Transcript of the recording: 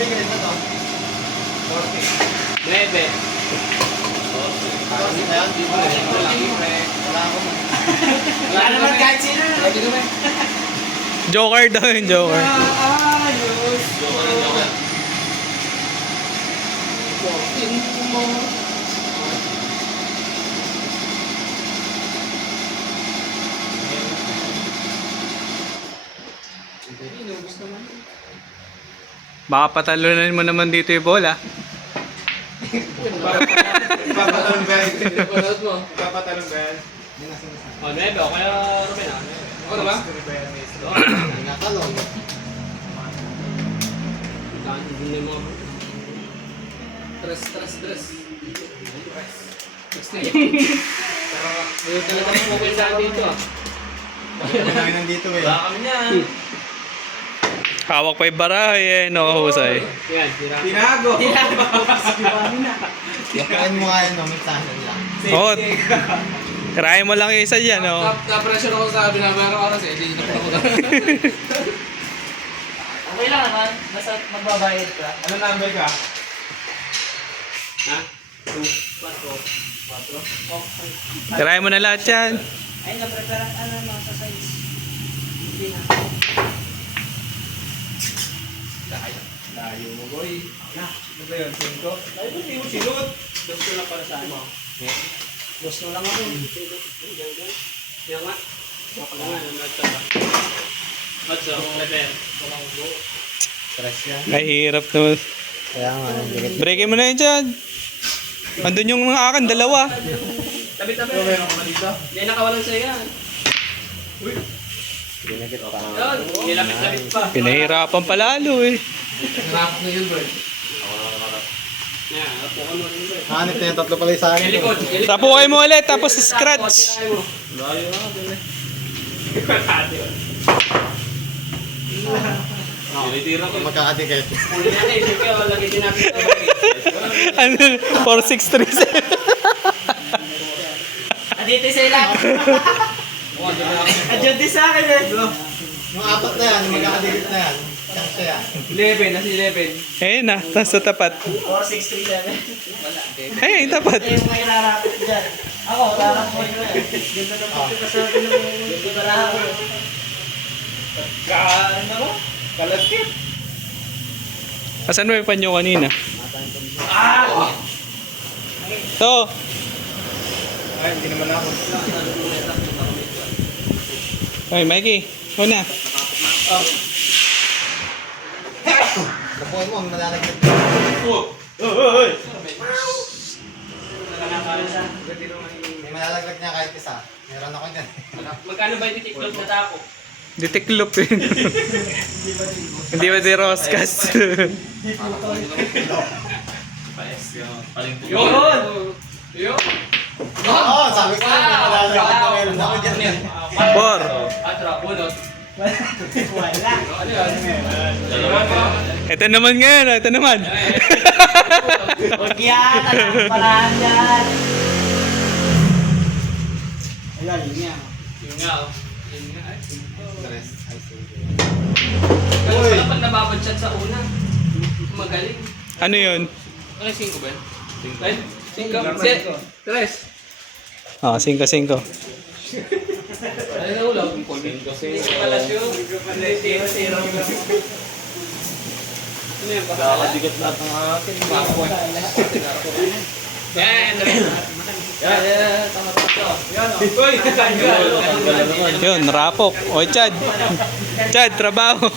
bigay na to? 9. Wala naman kahit sino. Joker daw yung Joker. Ayos. Baka patalunan mo naman dito yung bola. Papatalong ba yan? Panood mo. Papatalong ba yan? O, 9. O, kaya Ruben ah. Ano ba? Natalong. Hindi mo. Tres. Pero talaga mo pinsan dito ah. Kami nandito eh. Baka kami niyan. Hawak pa yung barahay eh. Nakahusay. Yan, tira. Tinago! Yakaan mo nga yun, no? May tasan lang. Oo. Tirahin mo lang yung isa dyan, oh. Na-pressure ako sa binabayaran ko oras eh. Hindi na ako. Okay lang naman, basta magbabayad ka. Ano number ka? Ha? 2. 4. Okay. Tirahin mo na lahat yan. Ay, na-prepare ang ano mga sa size. Hindi na. Layo mo, boy. Ano ba yun? 5? Ay, ba't di mo sinod? Gusto lang para sa ano. Gusto lang ako. Yan nga. Makalangan. Ano ba? What's up? Prepare. Stress yan. Ay, hirap naman. Kaya nga, nandikit. Breakin mo na yun dyan. Andun yung mga akin, dalawa. Tabi-tabi. Ano meron ka na dito? Hindi nakawalan sa'yo yan. Dinagit pa. Yan. Nilapit-lapit pa. Pinahirapan palalo eh. Narapot na yun, bro. Yan. Apo ka mo rin, bro. Hanip na yung tatlo pala sa akin. Ilikod. Tapukay mo ulit, tapos scratch. Layo na, dali. Tinitira ko. Magkakadikit. Uli natin, sige, lagi tinapit ko. Ano? 4637. Andito sa ilang. Adyan din sa akin eh. Yung apat na yan, yung magkakadikit na yan. Chance yan. 11, nasa 11. Ayun na, tapos sa tapat. 4637. Ayun, tapat. Ito yung may narapit dyan. Ako, larapot ko yan. Ganda na po kita sa akin ng ganda na ako. Ano ba? Kalagkit. Asan mo yung panyo kanina? Ah! To. Ay, hindi naman ako. Ay, Mikey. Una. Napuan mo, ang malalagkit. May malalaglag niya kahit isa. Meron ako dyan. Magkano ba yung tiklop na tapo? Ditiklop yun. Hindi ba di Roscas? Yun! Yun! Oo, sabi ko, may malalaglag na meron ako dyan. 4. Atra, bunot. Wala. Ano yan? Ito naman ngayon, ito naman. Huwag yan, alam parahan yan. Ayan, yun yan. Yun nga, oh. Yun nga, ay. Stress. I see. Kaya Uy! pala pag nababadshot sa una, magaling. Ano yun? Ano yung 5 ba yun? 5? 5? Tres. Oh, 5-5. Ano na ulam? 5 pala siya. 0-0. Ano yan? Nakakadigat lahat ng akin. Yan! Yan! Tama to. Yan! Uy! Yun, rapok. O, Chad. Chad, trabaho.